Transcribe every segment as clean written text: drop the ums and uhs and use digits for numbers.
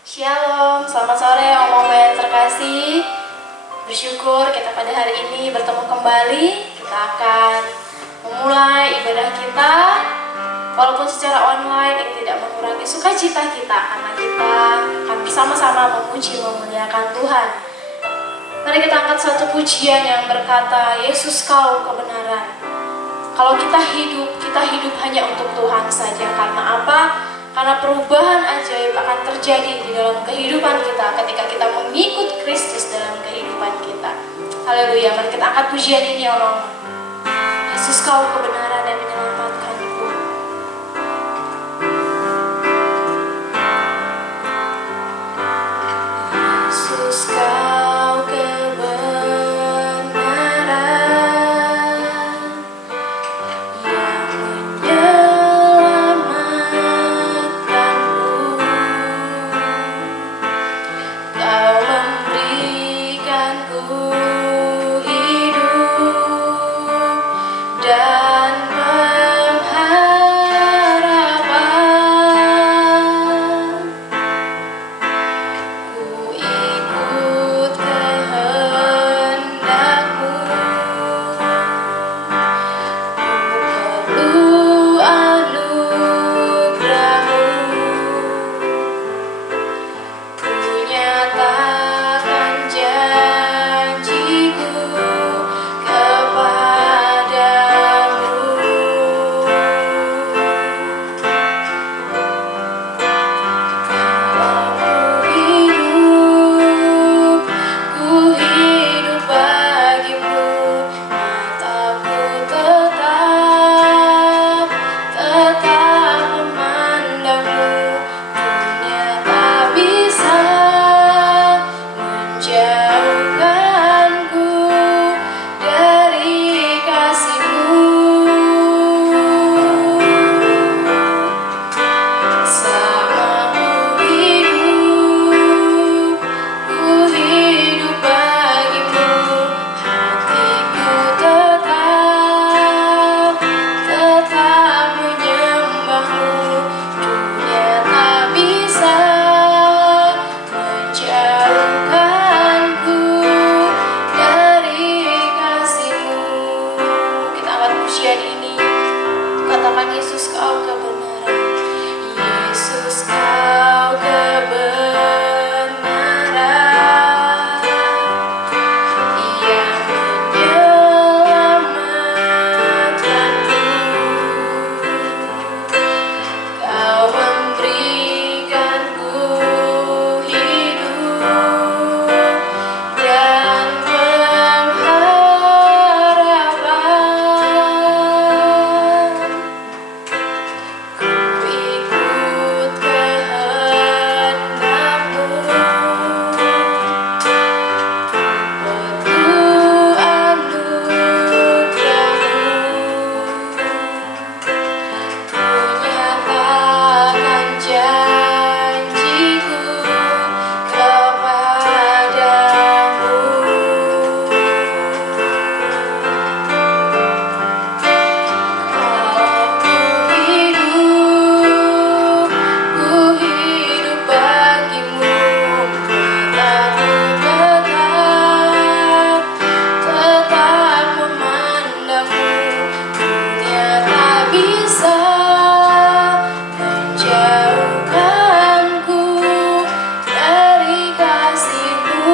Shalom, selamat sore omong yang terkasih. Bersyukur kita pada hari ini bertemu kembali. Kita akan memulai ibadah kita. Walaupun secara online ini tidak mengurangi sukacita kita, karena kita akan bersama-sama memuji memuliakan Tuhan. Mari kita angkat satu pujian yang berkata, Yesus kau kebenaran. Kalau kita hidup hanya untuk Tuhan saja. Karena apa? Karena perubahan ajaib akan terjadi di dalam kehidupan kita ketika kita mengikut Kristus dalam kehidupan kita. Haleluya, mari kita angkat pujian ini orang. Yesus kau kebenaran yang menyelamatkanku. Yesus kau kebenaran yang Kau memberikanku hidup dan pengharapan. Ku ikut kehendak-Mu. Ku perlu anugerah-Mu. Nyatakan janjiku kepadamu. Ku hidup bagimu. Mataku tetap memandangmu. Dunia tak bisa menjauhkanku dari kasih-Mu. Selama ku hidup bagimu. Hatiku tetap menyembah-Mu. Dunia tak bisa menjauhkanku dari kasih-Mu. Kita angkat pujian ini. Katakan Yesus kau kebenaran. Yesus kau kebenaran yang menyelamatkanku. Kau memberikanku hidup dan pengharapan. Ku ikut kehendak-Mu. Perlu anugerah-Mu. Ku nyatakan janjiku kepadamu. Ku hidup bagimu. Mataku tetap memandangmu. Dunia tak bisa menjauhkanku dari kasih-Mu.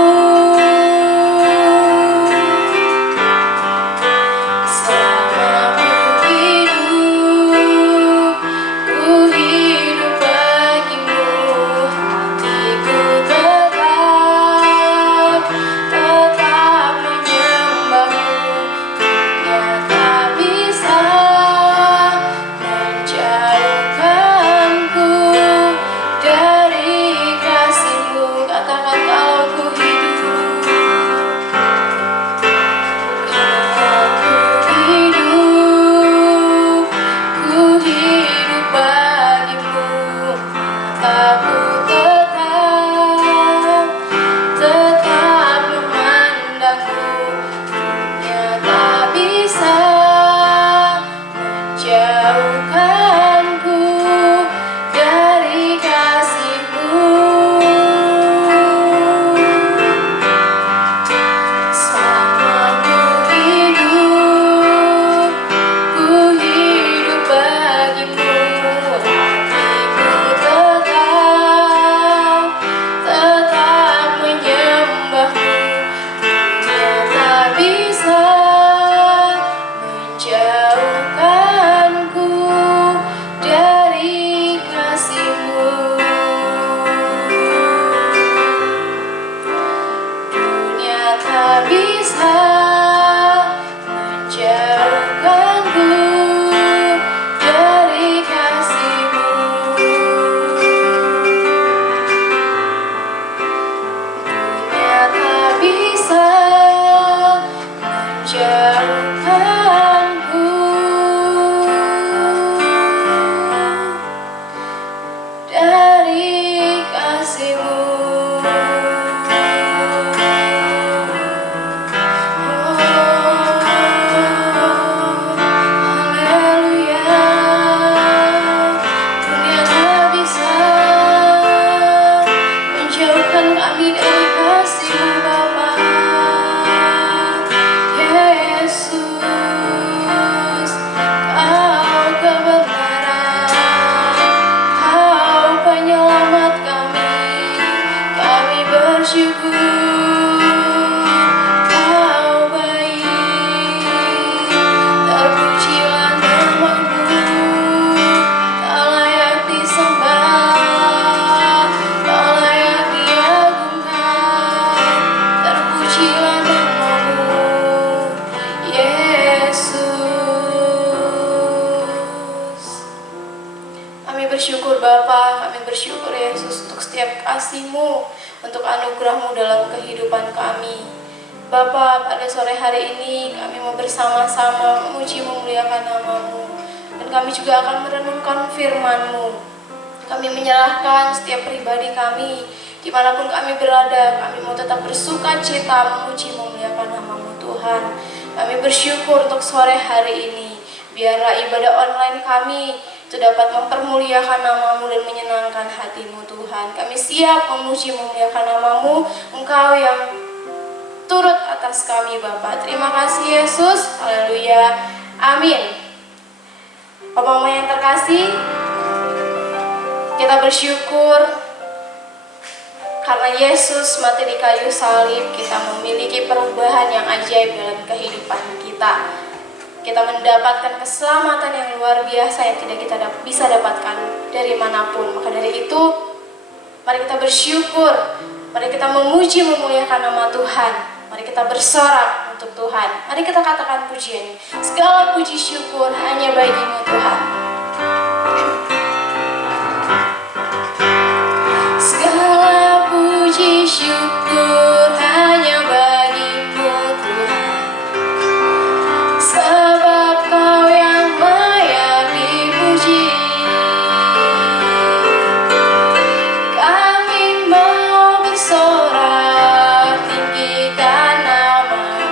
Selama ku hidup bagimu. Hatiku tetap menyembah-Mu. Dunia tak bisa menjauhkanku dari kasih-Mu. Katakan kalau ku hidup. Ku hidup bagimu. Mataku tetap memandangmu. Dunia tak bisa menjauhkanku dari kasih-Mu. Kami bersyukur Bapa, kami bersyukur Yesus untuk setiap kasih-Mu, untuk anugerah-Mu dalam kehidupan kami. Bapa, pada sore hari ini kami mau bersama-sama memuji memuliakan nama-Mu, dan kami juga akan merenungkan firman-Mu. Kami menyerahkan setiap pribadi kami, dimanapun kami berada, kami mau tetap bersuka cita memuji memuliakan nama-Mu Tuhan. Kami bersyukur untuk sore hari ini, biarlah ibadah online kami itu dapat mempermuliakan nama-Mu dan menyenangkan hati-Mu Tuhan. Kami siap memuji memuliakan nama-Mu, Engkau yang turut atas kami Bapa. Terima kasih Yesus, haleluya, amin. Bapak Mama yang terkasih, kita bersyukur karena Yesus mati di kayu salib, kita memiliki perubahan yang ajaib dalam kehidupan kita. Kita mendapatkan keselamatan yang luar biasa yang tidak kita bisa dapatkan dari manapun. Maka dari itu, mari kita bersyukur, mari kita memuji memuliakan nama Tuhan, mari kita bersorak untuk Tuhan. Mari kita katakan pujian, segala puji syukur hanya bagi-Mu Tuhan. Segala puji syukur hanya bagi-Mu Tuhan, sebab Kau yang layak dipuji. Kami mau bersorak, tinggikan nama-Mu.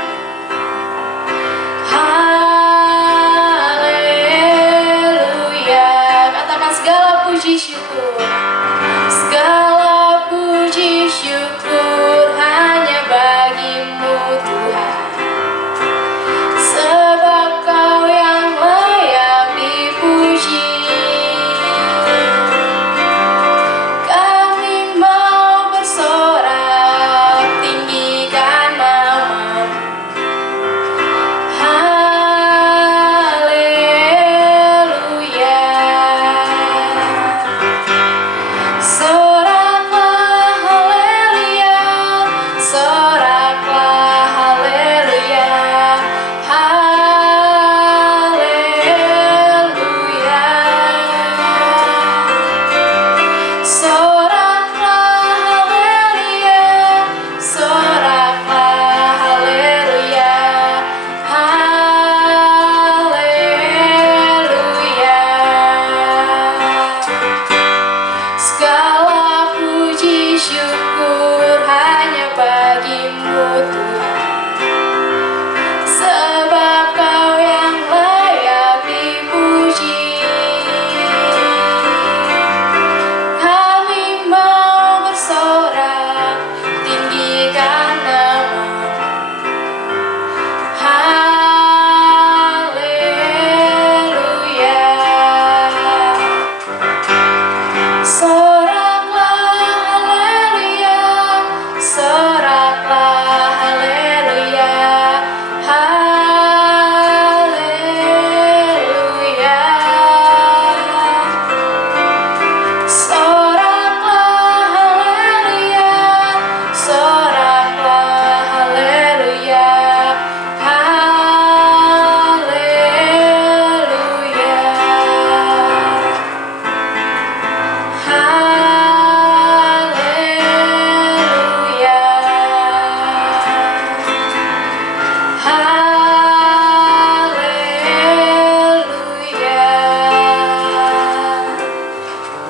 Haleluya. Katakan segala puji syukur, segala puji syukur hanya bagi-Mu Tuhan, sebab Kau yang layak dipuji. Kami mau bersorak, tinggikan nama-Mu. Haleluya. Soraklah haleluya, soraklah haleluya, haleluya. Soraklah haleluya, soraklah haleluya, haleluya. Segala puji syukur hanya bagi-Mu Tuhan, sebab Kau yang layak dipuji. Kami mau bersorak, tinggikan nama-Mu. Haleluya. Soraklah haleluya, soraklah haleluya, haleluya. Soraklah haleluya, soraklah haleluya, haleluya. Haleluya. Haleluya.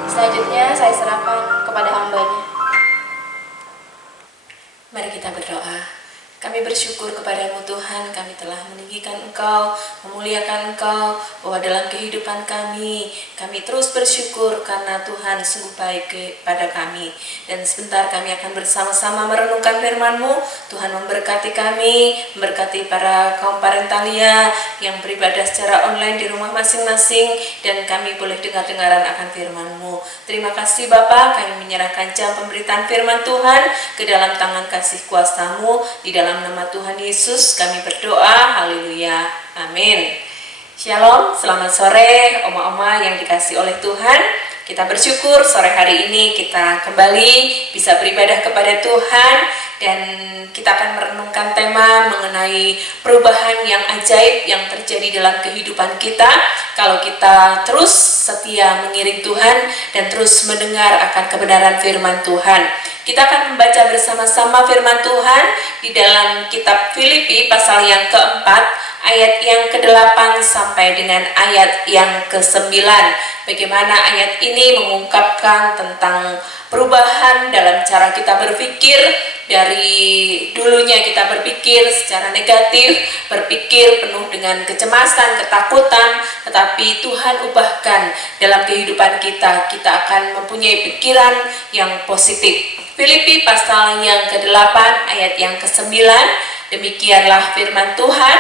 Selanjutnya saya serahkan kepada hamba-Nya. Mari kita berdoa. Kami bersyukur kepadamu Tuhan, kami telah meninggikan Engkau, memuliakan Engkau, bahwa dalam kehidupan kami terus bersyukur karena Tuhan sungguh baik kepada kami. Dan sebentar kami akan bersama-sama merenungkan firman-Mu. Tuhan memberkati kami, memberkati para kaum parentalia yang beribadah secara online di rumah masing-masing, dan kami boleh dengar-dengaran akan firman-Mu. Terima kasih Bapa, kami menyerahkan jam pemberitaan firman Tuhan ke dalam tangan kasih kuasa-Mu. Di dalam nama Tuhan Yesus kami berdoa, haleluya, amin. Shalom, selamat sore oma-oma yang dikasih oleh Tuhan. Kita bersyukur sore hari ini kita kembali bisa beribadah kepada Tuhan. dan kita akan merenungkan tema mengenai perubahan yang ajaib yang terjadi dalam kehidupan kita kalau kita terus setia mengiring Tuhan dan terus mendengar akan kebenaran firman Tuhan. Kita akan membaca bersama-sama firman Tuhan di dalam kitab Filipi pasal yang keempat, ayat yang ke-8 sampai dengan ayat yang ke-9. Bagaimana ayat ini mengungkapkan tentang perubahan dalam cara kita berpikir. Dari dulunya kita berpikir secara negatif, berpikir penuh dengan kecemasan, ketakutan, tetapi Tuhan ubahkan dalam kehidupan kita. Kita akan mempunyai pikiran yang positif. Filipi pasal yang ke-8 ayat yang ke-9, demikianlah firman Tuhan.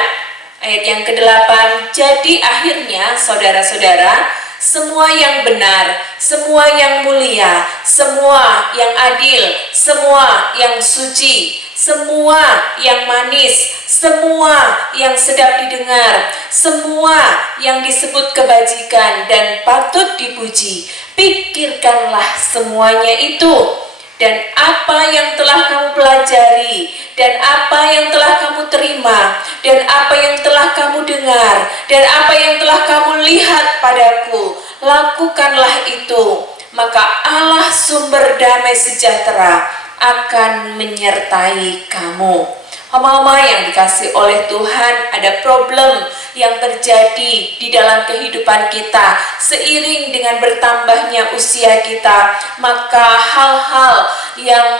Ayat yang ke-8, jadi akhirnya saudara-saudara, semua yang benar, semua yang mulia, semua yang adil, semua yang suci, semua yang manis, semua yang sedap didengar, semua yang disebut kebajikan dan patut dipuji, pikirkanlah semuanya itu. Dan apa yang telah kamu pelajari, dan apa yang telah kamu terima, dan apa yang telah kamu dengar, dan apa yang telah kamu lihat padaku, lakukanlah itu. Maka Allah sumber damai sejahtera akan menyertai kamu. Mama-mama yang dikasih oleh Tuhan, ada problem yang terjadi di dalam kehidupan kita seiring dengan bertambahnya usia kita, maka hal-hal yang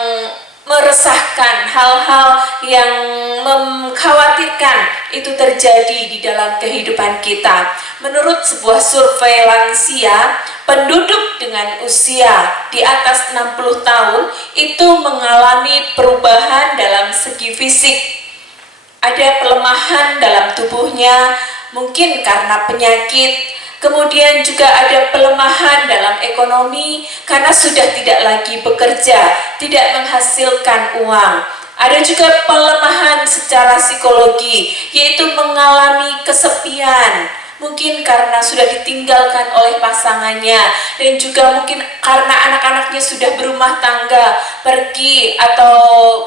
meresahkan, hal-hal yang mengkhawatirkan itu terjadi di dalam kehidupan kita. Menurut sebuah survei lansia, penduduk dengan usia di atas 60 tahun itu mengalami perubahan dalam segi fisik. Ada pelemahan dalam tubuhnya, mungkin karena penyakit. Kemudian juga ada pelemahan dalam ekonomi karena sudah tidak lagi bekerja, tidak menghasilkan uang. Ada juga pelemahan secara psikologi, yaitu mengalami kesepian. Mungkin karena sudah ditinggalkan oleh pasangannya, dan juga mungkin karena anak-anaknya sudah berumah tangga, pergi atau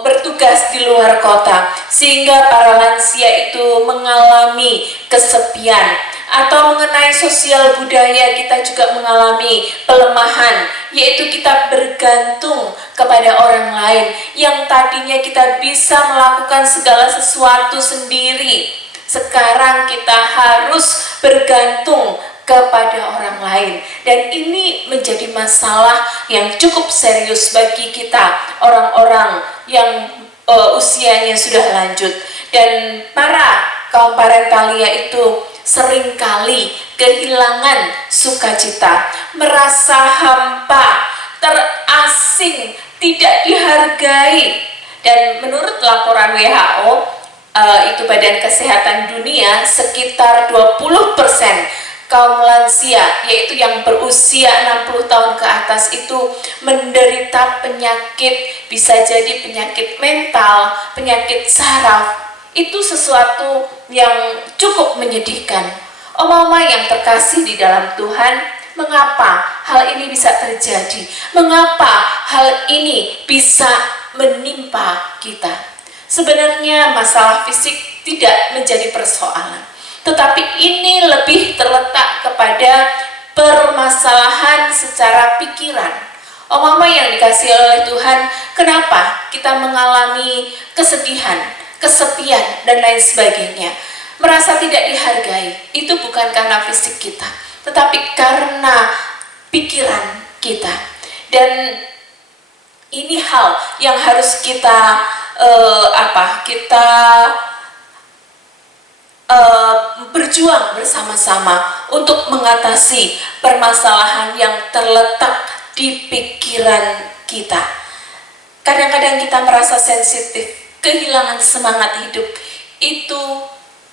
bertugas di luar kota, sehingga para lansia itu mengalami kesepian. Atau mengenai sosial budaya, kita juga mengalami pelemahan, yaitu kita bergantung kepada orang lain yang tadinya kita bisa melakukan segala sesuatu sendiri. Sekarang kita harus bergantung kepada orang lain, dan ini menjadi masalah yang cukup serius bagi kita orang-orang yang usianya sudah lanjut. Dan para kaum parentalia itu seringkali kehilangan sukacita, merasa hampa, terasing, tidak dihargai. Dan menurut laporan WHO, itu Badan Kesehatan Dunia, sekitar 20% kaum lansia, yaitu yang berusia 60 tahun ke atas itu menderita penyakit, bisa jadi penyakit mental, penyakit saraf. Itu sesuatu yang cukup menyedihkan. Mama yang terkasih di dalam Tuhan, mengapa hal ini bisa terjadi? Mengapa hal ini bisa menimpa kita? Sebenarnya masalah fisik tidak menjadi persoalan, tetapi ini lebih terletak kepada permasalahan secara pikiran. Mama yang dikasihi oleh Tuhan, kenapa kita mengalami kesedihan, kesepian, dan lain sebagainya? Merasa tidak dihargai, itu bukan karena fisik kita, tetapi karena pikiran kita. Dan ini hal yang harus kita berjuang bersama-sama untuk mengatasi permasalahan yang terletak di pikiran kita. Kadang-kadang kita merasa sensitif, kehilangan semangat hidup, itu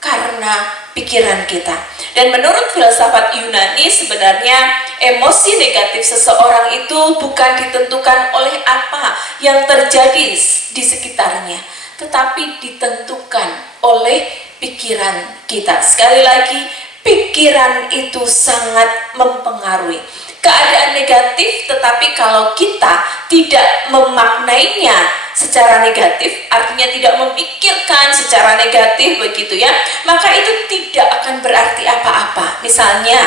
karena pikiran kita. Dan menurut filsafat Yunani, sebenarnya emosi negatif seseorang itu bukan ditentukan oleh apa yang terjadi di sekitarnya, tetapi ditentukan oleh pikiran kita. Sekali lagi, pikiran itu sangat mempengaruhi keadaan negatif, tetapi kalau kita tidak memaknainya secara negatif, artinya tidak memikirkan secara negatif begitu ya, maka itu tidak akan berarti apa-apa. Misalnya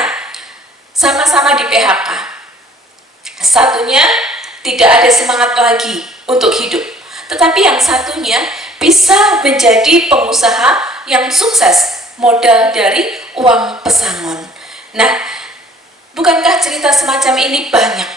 sama-sama di PHK, satunya tidak ada semangat lagi untuk hidup, tetapi yang satunya bisa menjadi pengusaha yang sukses modal dari uang pesangon. Nah, bukankah cerita semacam ini banyak?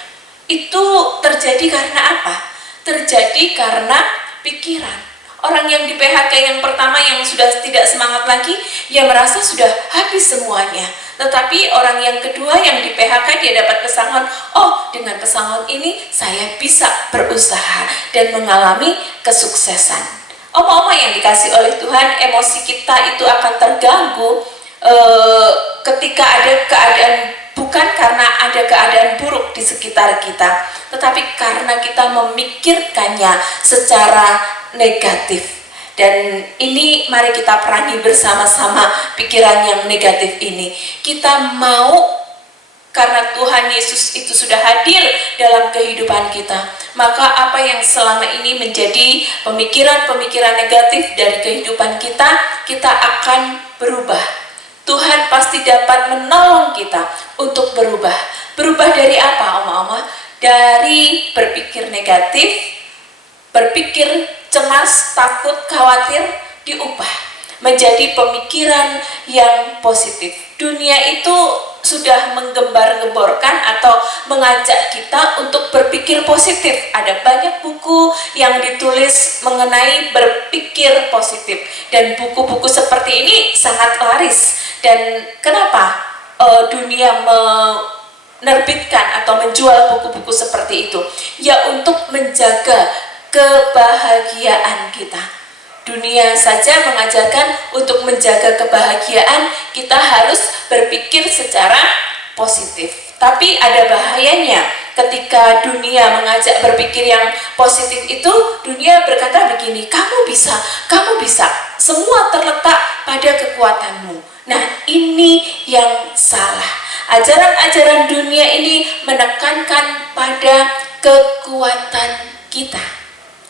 Itu terjadi karena apa? Terjadi karena pikiran. Orang yang di PHK yang pertama yang sudah tidak semangat lagi, ia merasa sudah habis semuanya. Tetapi orang yang kedua yang di PHK, dia dapat pesangon, oh dengan pesangon ini saya bisa berusaha dan mengalami kesuksesan. Oma-oma yang dikasih oleh Tuhan, emosi kita itu akan terganggu ketika ada keadaan, bukan karena ada keadaan buruk di sekitar kita, tetapi karena kita memikirkannya secara negatif. Dan ini mari kita perangi bersama-sama pikiran yang negatif ini. Kita mau, karena Tuhan Yesus itu sudah hadir dalam kehidupan kita, maka apa yang selama ini menjadi pemikiran-pemikiran negatif dari kehidupan kita, kita akan berubah. Tuhan pasti dapat menolong kita untuk berubah. Berubah dari apa, oma-oma? Dari berpikir negatif, berpikir cemas, takut, khawatir, diubah menjadi pemikiran yang positif. Dunia itu sudah menggembar-gemborkan atau mengajak kita untuk berpikir positif. Ada banyak buku yang ditulis mengenai berpikir positif, dan buku-buku seperti ini sangat laris. Dan kenapa dunia menerbitkan atau menjual buku-buku seperti itu? Ya, untuk menjaga kebahagiaan kita. Dunia saja mengajarkan untuk menjaga kebahagiaan kita harus berpikir secara positif. Tapi ada bahayanya ketika dunia mengajak berpikir yang positif itu. Dunia berkata begini, kamu bisa, semua terletak pada kekuatanmu. Nah, ini yang salah. Ajaran-ajaran dunia ini menekankan pada kekuatan kita.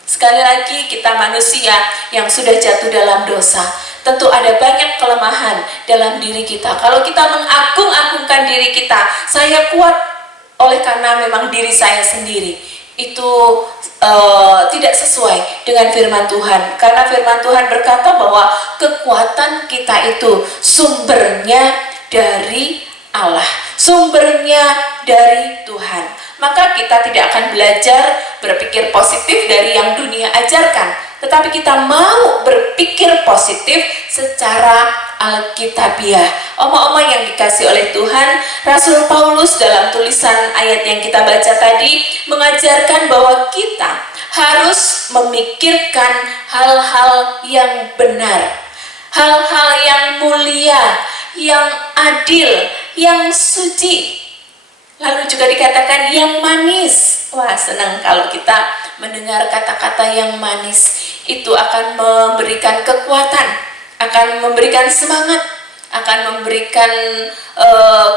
Sekali lagi, kita manusia yang sudah jatuh dalam dosa. Tentu ada banyak kelemahan dalam diri kita. Kalau kita mengagung-agungkan diri kita, saya kuat oleh karena memang diri saya sendiri, itu tidak sesuai dengan firman Tuhan. Karena firman Tuhan berkata bahwa kekuatan kita itu sumbernya dari Allah, sumbernya dari Tuhan. Maka kita tidak akan belajar berpikir positif dari yang dunia ajarkan, tetapi kita mau berpikir positif secara alkitabiah. Oma-oma yang dikasih oleh Tuhan, Rasul Paulus dalam tulisan ayat yang kita baca tadi mengajarkan bahwa kita harus memikirkan hal-hal yang benar, hal-hal yang mulia, yang adil, yang suci. Lalu juga dikatakan yang manis. Wah, senang kalau kita mendengar kata-kata yang manis. Itu akan memberikan kekuatan, akan memberikan semangat, akan memberikan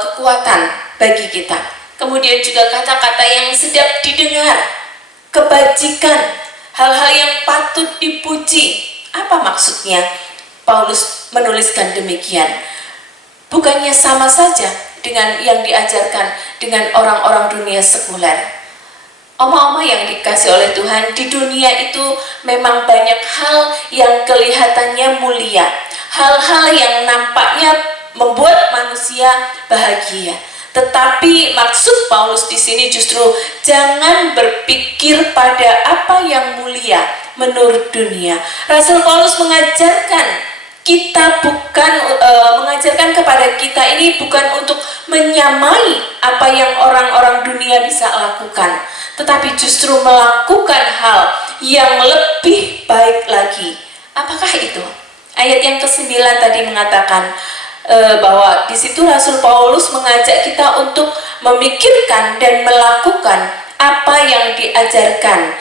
kekuatan bagi kita. Kemudian juga kata-kata yang sedap didengar, kebajikan, hal-hal yang patut dipuji. Apa maksudnya Paulus menuliskan demikian? Bukannya sama saja dengan yang diajarkan dengan orang-orang dunia sekuler. Oma-oma yang dikasih oleh Tuhan, di dunia itu memang banyak hal yang kelihatannya mulia, hal-hal yang nampaknya membuat manusia bahagia. Tetapi maksud Paulus di sini justru jangan berpikir pada apa yang mulia menurut dunia. Rasul Paulus mengajarkan kita mengajarkan kepada kita ini bukan untuk menyamai apa yang orang-orang dunia bisa lakukan, tetapi justru melakukan hal yang lebih baik lagi. Apakah itu? Ayat yang ke-9 tadi mengatakan bahwa di situ Rasul Paulus mengajak kita untuk memikirkan dan melakukan apa yang diajarkan,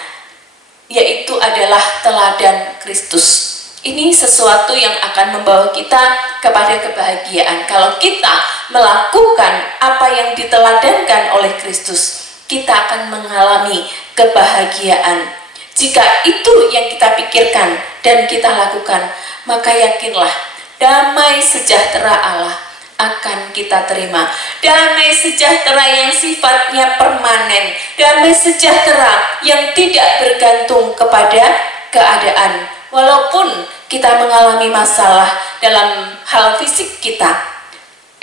yaitu adalah teladan Kristus. Ini sesuatu yang akan membawa kita kepada kebahagiaan. Kalau kita melakukan apa yang diteladankan oleh Kristus, kita akan mengalami kebahagiaan. Jika itu yang kita pikirkan dan kita lakukan, maka yakinlah damai sejahtera Allah akan kita terima. Damai sejahtera yang sifatnya permanen, damai sejahtera yang tidak bergantung kepada keadaan. Walaupun kita mengalami masalah dalam hal fisik kita,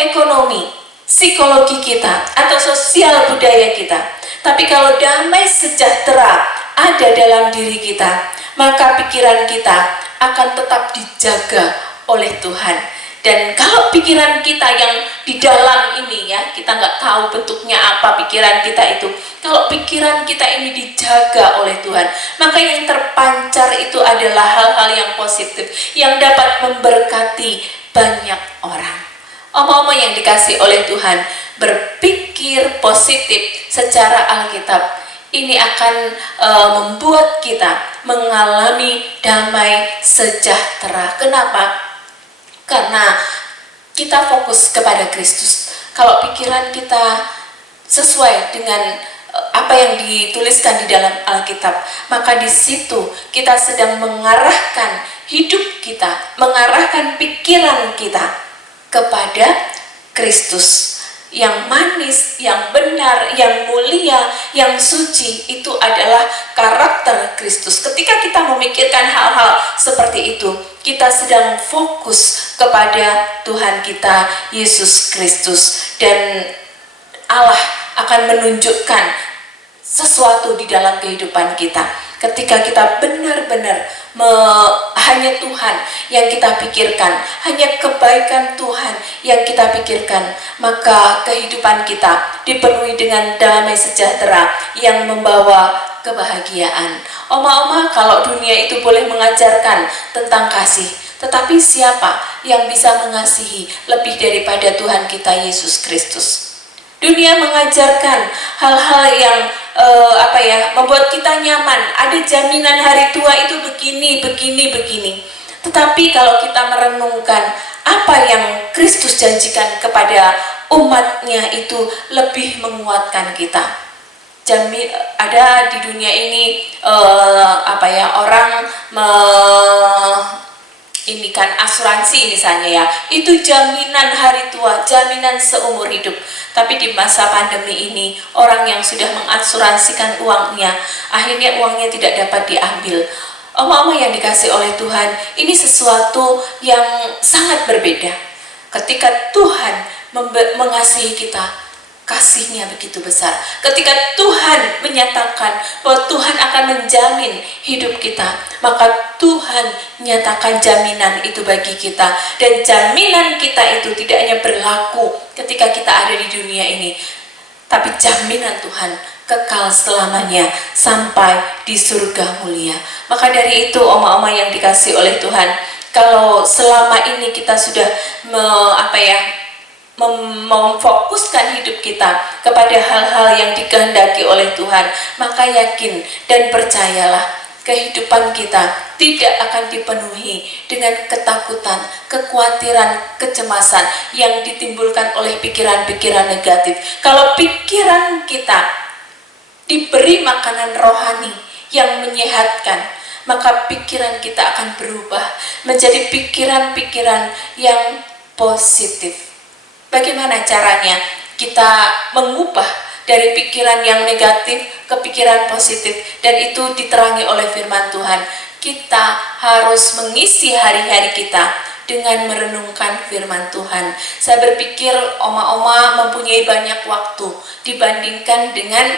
ekonomi, psikologi kita, atau sosial budaya kita, tapi kalau damai sejahtera ada dalam diri kita, maka pikiran kita akan tetap dijaga oleh Tuhan. Dan kalau pikiran kita yang di dalam ini ya, kita nggak tahu bentuknya apa pikiran kita itu. Kalau pikiran kita ini dijaga oleh Tuhan, maka yang terpancar itu adalah hal-hal yang positif, yang dapat memberkati banyak orang. Omong-omong yang dikasih oleh Tuhan, berpikir positif secara Alkitab, ini akan membuat kita mengalami damai sejahtera. Kenapa? Karena kita fokus kepada Kristus. Kalau pikiran kita sesuai dengan apa yang dituliskan di dalam Alkitab, maka di situ kita sedang mengarahkan hidup kita, mengarahkan pikiran kita kepada Kristus. Yang manis, yang benar, yang mulia, yang suci, itu adalah karakter Kristus. Ketika kita memikirkan hal-hal seperti itu, kita sedang fokus kepada Tuhan kita Yesus Kristus, dan Allah akan menunjukkan sesuatu di dalam kehidupan kita. Ketika kita benar-benar hanya Tuhan yang kita pikirkan, hanya kebaikan Tuhan yang kita pikirkan, maka kehidupan kita dipenuhi dengan damai sejahtera yang membawa kebahagiaan. Oma-oma, kalau dunia itu boleh mengajarkan tentang kasih, tetapi siapa yang bisa mengasihi lebih daripada Tuhan kita Yesus Kristus? Dunia mengajarkan hal-hal yang membuat kita nyaman. Ada jaminan hari tua itu begini. Tetapi kalau kita merenungkan apa yang Kristus janjikan kepada umatnya, itu lebih menguatkan kita. Ada di dunia ini orang ini kan asuransi misalnya ya, itu jaminan hari tua, jaminan seumur hidup. Tapi di masa pandemi ini, orang yang sudah mengasuransikan uangnya, akhirnya uangnya tidak dapat diambil. Omong-omong yang dikasih oleh Tuhan, ini sesuatu yang sangat berbeda. Ketika Tuhan mengasihi kita, kasihnya begitu besar. Ketika Tuhan menyatakan bahwa Tuhan akan menjamin hidup kita, maka Tuhan nyatakan jaminan itu bagi kita. Dan jaminan kita itu tidak hanya berlaku ketika kita ada di dunia ini, tapi jaminan Tuhan kekal selamanya sampai di surga mulia. Maka dari itu, oma-oma yang dikasih oleh Tuhan, kalau selama ini kita sudah memfokuskan hidup kita kepada hal-hal yang dikehendaki oleh Tuhan, maka yakin dan percayalah, kehidupan kita tidak akan dipenuhi dengan ketakutan, kekhawatiran, kecemasan yang ditimbulkan oleh pikiran-pikiran negatif. Kalau pikiran kita diberi makanan rohani yang menyehatkan, maka pikiran kita akan berubah menjadi pikiran-pikiran yang positif. Bagaimana caranya kita mengubah dari pikiran yang negatif ke pikiran positif, dan itu diterangi oleh firman Tuhan. Kita harus mengisi hari-hari kita dengan merenungkan firman Tuhan. Saya berpikir oma-oma mempunyai banyak waktu dibandingkan dengan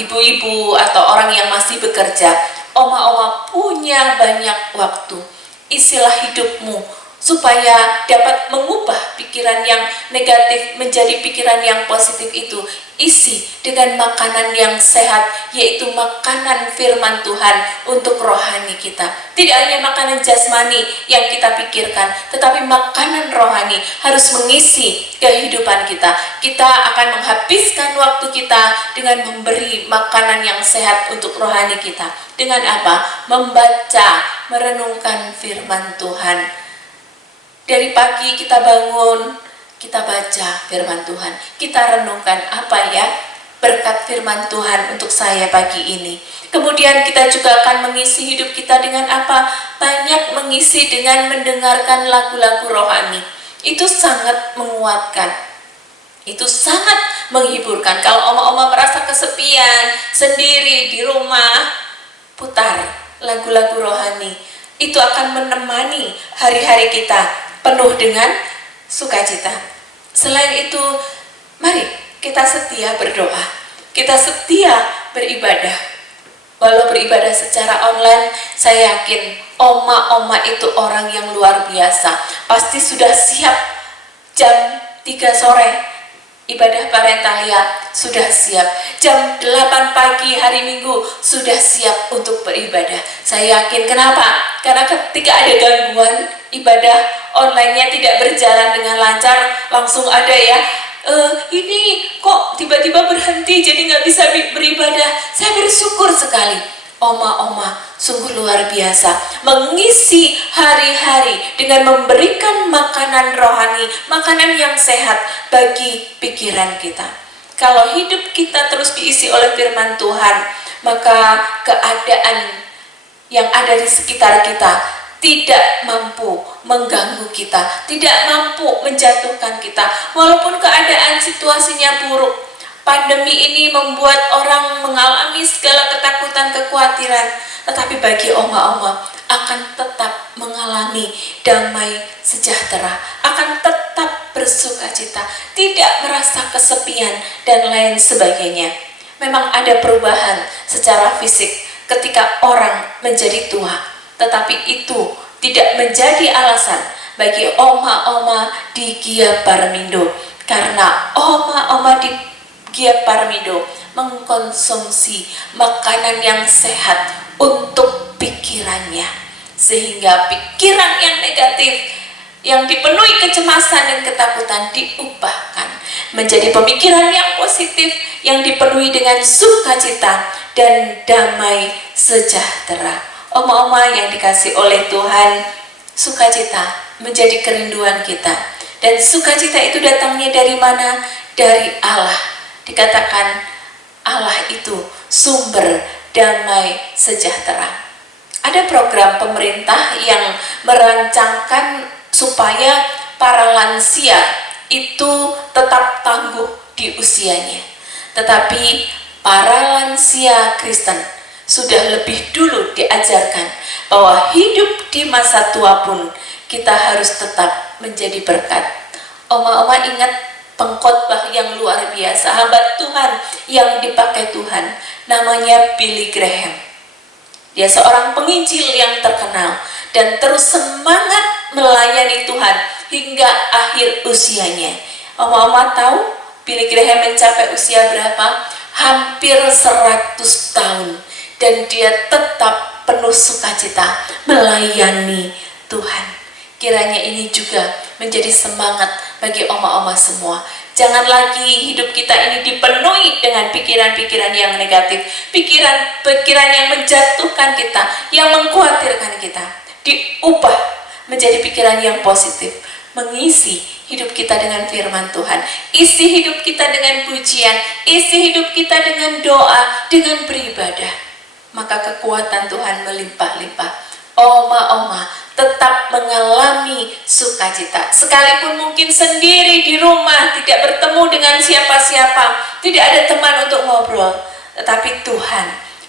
ibu-ibu atau orang yang masih bekerja. Oma-oma punya banyak waktu. Isilah hidupmu supaya dapat mengubah pikiran yang negatif menjadi pikiran yang positif itu. Isi dengan makanan yang sehat, yaitu makanan firman Tuhan untuk rohani kita. Tidak hanya makanan jasmani yang kita pikirkan, tetapi makanan rohani harus mengisi kehidupan kita. Kita akan menghabiskan waktu kita dengan memberi makanan yang sehat untuk rohani kita. Dengan apa? Membaca, merenungkan firman Tuhan. Dari pagi kita bangun, kita baca firman Tuhan, kita renungkan apa ya berkat firman Tuhan untuk saya pagi ini. Kemudian kita juga akan mengisi hidup kita dengan apa? Banyak mengisi dengan mendengarkan lagu-lagu rohani. Itu sangat menguatkan. Itu sangat menghiburkan. Kalau oma-oma merasa kesepian, sendiri di rumah, putar lagu-lagu rohani. Itu akan menemani hari-hari kita penuh dengan sukacita. Selain itu, mari kita setia berdoa. Kita setia beribadah. Walau beribadah secara online, saya yakin oma-oma itu orang yang luar biasa. Pasti sudah siap jam 3 sore. Ibadah parentalia sudah siap. Jam 8 pagi hari Minggu sudah siap untuk beribadah. Saya yakin, kenapa? Karena ketika ada gangguan, ibadah online-nya tidak berjalan dengan lancar, langsung ada ya, ini kok tiba-tiba berhenti jadi nggak bisa beribadah. Saya bersyukur sekali. Oma-oma sungguh luar biasa mengisi hari-hari dengan memberikan makanan rohani, makanan yang sehat bagi pikiran kita. Kalau hidup kita terus diisi oleh firman Tuhan, maka keadaan yang ada di sekitar kita tidak mampu mengganggu kita, tidak mampu menjatuhkan kita. Walaupun keadaan situasinya buruk, pandemi ini membuat orang mengalami segala ketakutan, kekhawatiran, tetapi bagi oma-oma akan tetap mengalami damai sejahtera, akan tetap bersukacita, tidak merasa kesepian dan lain sebagainya. Memang ada perubahan secara fisik ketika orang menjadi tua, tetapi itu tidak menjadi alasan bagi oma-oma di Gia Parmindo, karena oma-oma di Gia Parmindo mengkonsumsi makanan yang sehat untuk pikirannya, sehingga pikiran yang negatif yang dipenuhi kecemasan dan ketakutan diubahkan menjadi pemikiran yang positif yang dipenuhi dengan sukacita dan damai sejahtera. Oma-oma yang dikasih oleh Tuhan, sukacita menjadi kerinduan kita, dan sukacita itu datangnya dari mana? Dari Allah. Dikatakan Allah itu sumber damai sejahtera. Ada program pemerintah yang merancangkan supaya para lansia itu tetap tangguh di usianya. Tetapi para lansia Kristen sudah lebih dulu diajarkan bahwa hidup di masa tua pun kita harus tetap menjadi berkat. Oma-oma ingat pengkhotbah yang luar biasa, hamba Tuhan yang dipakai Tuhan, namanya Billy Graham. Dia seorang penginjil yang terkenal dan terus semangat melayani Tuhan hingga akhir usianya. Oma-oma tahu Billy Graham mencapai usia berapa? Hampir 100 tahun, dan dia tetap penuh sukacita melayani Tuhan. Kiranya ini juga menjadi semangat bagi oma-oma semua. Jangan lagi hidup kita ini dipenuhi dengan pikiran-pikiran yang negatif, pikiran-pikiran yang menjatuhkan kita, yang mengkhawatirkan kita. Diubah menjadi pikiran yang positif, mengisi hidup kita dengan firman Tuhan, isi hidup kita dengan pujian, isi hidup kita dengan doa, dengan beribadah. Maka kekuatan Tuhan melimpah-limpah. Oma-oma tetap mengalami sukacita, sekalipun mungkin sendiri di rumah, tidak bertemu dengan siapa-siapa, tidak ada teman untuk ngobrol, tetapi Tuhan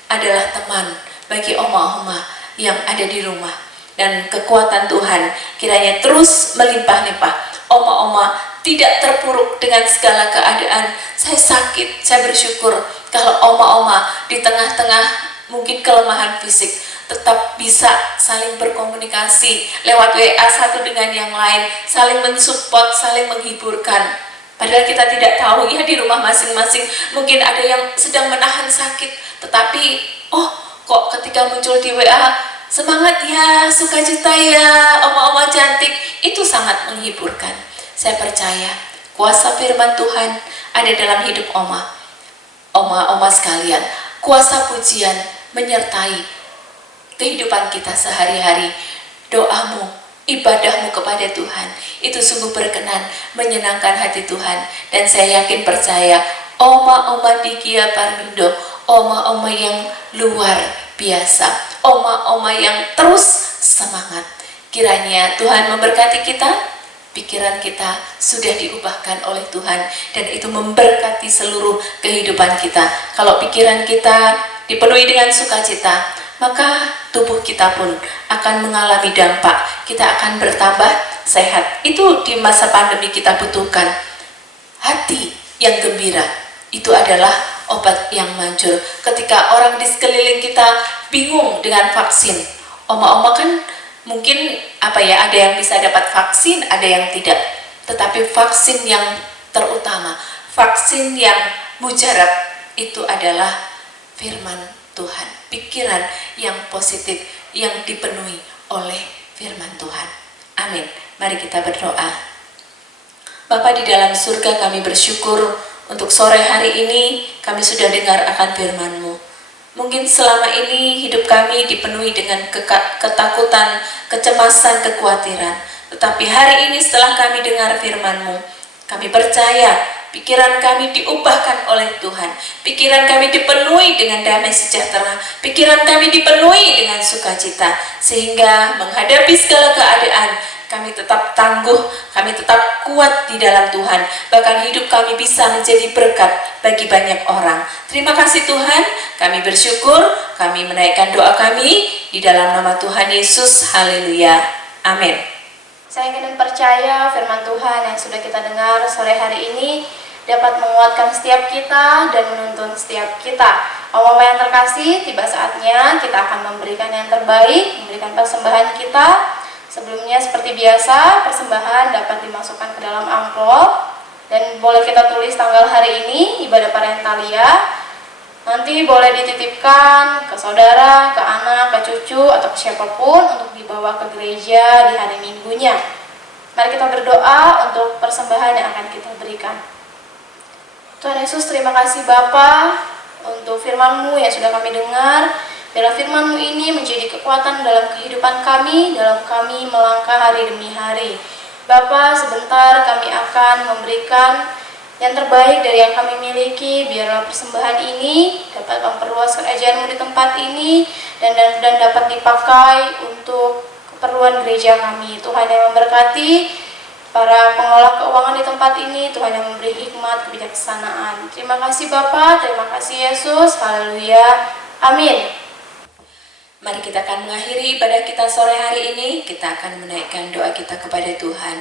adalah teman bagi oma-oma yang ada di rumah. Dan kekuatan Tuhan kiranya terus melimpah-limpah. Oma-oma tidak terpuruk dengan segala keadaan. Saya sakit, saya bersyukur kalau oma-oma di tengah-tengah mungkin kelemahan fisik tetap bisa saling berkomunikasi lewat WA satu dengan yang lain, saling mensupport, saling menghiburkan. Padahal kita tidak tahu ya, di rumah masing-masing mungkin ada yang sedang menahan sakit, tetapi kok ketika muncul di WA, semangat ya, sukacita ya, oma-oma cantik, itu sangat menghiburkan. Saya percaya kuasa firman Tuhan ada dalam hidup oma-oma sekalian. Kuasa pujian menyertai kehidupan kita sehari-hari. Doamu, ibadahmu kepada Tuhan itu sungguh berkenan, menyenangkan hati Tuhan. Dan saya yakin percaya oma-oma di Gia Parmindo, oma-oma yang luar biasa, oma-oma yang terus semangat. Kiranya Tuhan memberkati kita, pikiran kita sudah diubahkan oleh Tuhan, dan itu memberkati seluruh kehidupan kita. Kalau pikiran kita dipenuhi dengan sukacita, maka tubuh kita pun akan mengalami dampak. Kita akan bertambah sehat. Itu di masa pandemi kita butuhkan. Hati yang gembira itu adalah obat yang manjur. Ketika orang di sekeliling kita bingung dengan vaksin, oma-oma kan mungkin ada yang bisa dapat vaksin, ada yang tidak. Tetapi vaksin yang terutama, vaksin yang mujarab itu adalah firman Tuhan. Pikiran yang positif yang dipenuhi oleh firman Tuhan. Amin. Mari kita berdoa. Bapa di dalam surga, kami bersyukur untuk sore hari ini kami sudah dengar akan firman-Mu. Mungkin selama ini hidup kami dipenuhi dengan ketakutan, kecemasan, kekhawatiran. Tetapi hari ini setelah kami dengar firman-Mu, kami percaya pikiran kami diubahkan oleh Tuhan. Pikiran kami dipenuhi dengan damai sejahtera. Pikiran kami dipenuhi dengan sukacita. Sehingga menghadapi segala keadaan, kami tetap tangguh, kami tetap kuat di dalam Tuhan. Bahkan hidup kami bisa menjadi berkat bagi banyak orang. Terima kasih Tuhan, kami bersyukur, kami menaikkan doa kami di dalam nama Tuhan Yesus. Haleluya. Amin. Saya ingin percaya firman Tuhan yang sudah kita dengar sore hari ini dapat menguatkan setiap kita dan menuntun setiap kita. Oma-oma yang terkasih, tiba saatnya kita akan memberikan yang terbaik, memberikan persembahan kita. Sebelumnya seperti biasa, persembahan dapat dimasukkan ke dalam amplop dan boleh kita tulis tanggal hari ini, ibadah parentalia. Nanti boleh dititipkan ke saudara, ke anak, ke cucu, atau ke siapapun untuk dibawa ke gereja di hari Minggunya. Mari kita berdoa untuk persembahan yang akan kita berikan. Tuhan Yesus, terima kasih Bapa untuk firman-Mu yang sudah kami dengar. Biarlah firman-Mu ini menjadi kekuatan dalam kehidupan kami, dalam kami melangkah hari demi hari. Bapa, sebentar kami akan memberikan yang terbaik dari yang kami miliki. Biarlah persembahan ini dapat memperluas kerajaan-Mu di tempat ini dan dapat dipakai untuk keperluan gereja kami. Tuhan yang memberkati para pengelola keuangan di tempat ini. Tuhan yang memberi hikmat, kebijaksanaan. Terima kasih Bapa, terima kasih Yesus. Haleluya. Amin. Mari kita akan mengakhiri ibadah kita sore hari ini. Kita akan menaikkan doa kita kepada Tuhan.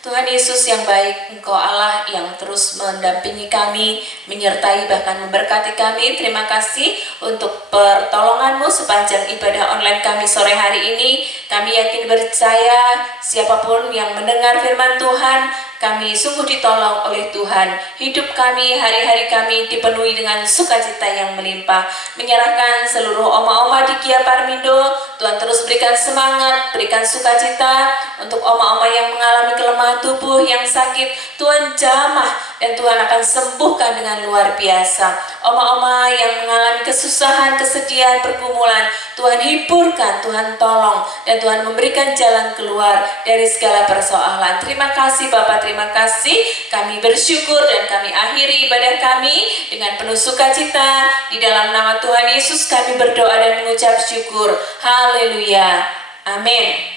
Tuhan Yesus yang baik, Engkau Allah yang terus mendampingi kami, menyertai bahkan memberkati kami. Terima kasih untuk pertolongan-Mu sepanjang ibadah online kami sore hari ini. Kami yakin percaya siapapun yang mendengar firman Tuhan, kami sungguh ditolong oleh Tuhan. Hidup kami, hari-hari kami dipenuhi dengan sukacita yang melimpah. Menyerahkan seluruh oma-oma di Gia Parmindo, Tuhan terus berikan semangat, berikan sukacita. Untuk oma-oma yang mengalami kelemahan tubuh, yang sakit, Tuhan jamah dan Tuhan akan sembuhkan dengan luar biasa. Oma-oma yang mengalami kesusahan, kesedihan, pergumulan, Tuhan hiburkan, Tuhan tolong, dan Tuhan memberikan jalan keluar dari segala persoalan. Terima kasih Bapak, terima kasih. Kami bersyukur dan kami akhiri ibadah kami dengan penuh sukacita. Di dalam nama Tuhan Yesus kami berdoa dan mengucap syukur. Haleluya. Amin.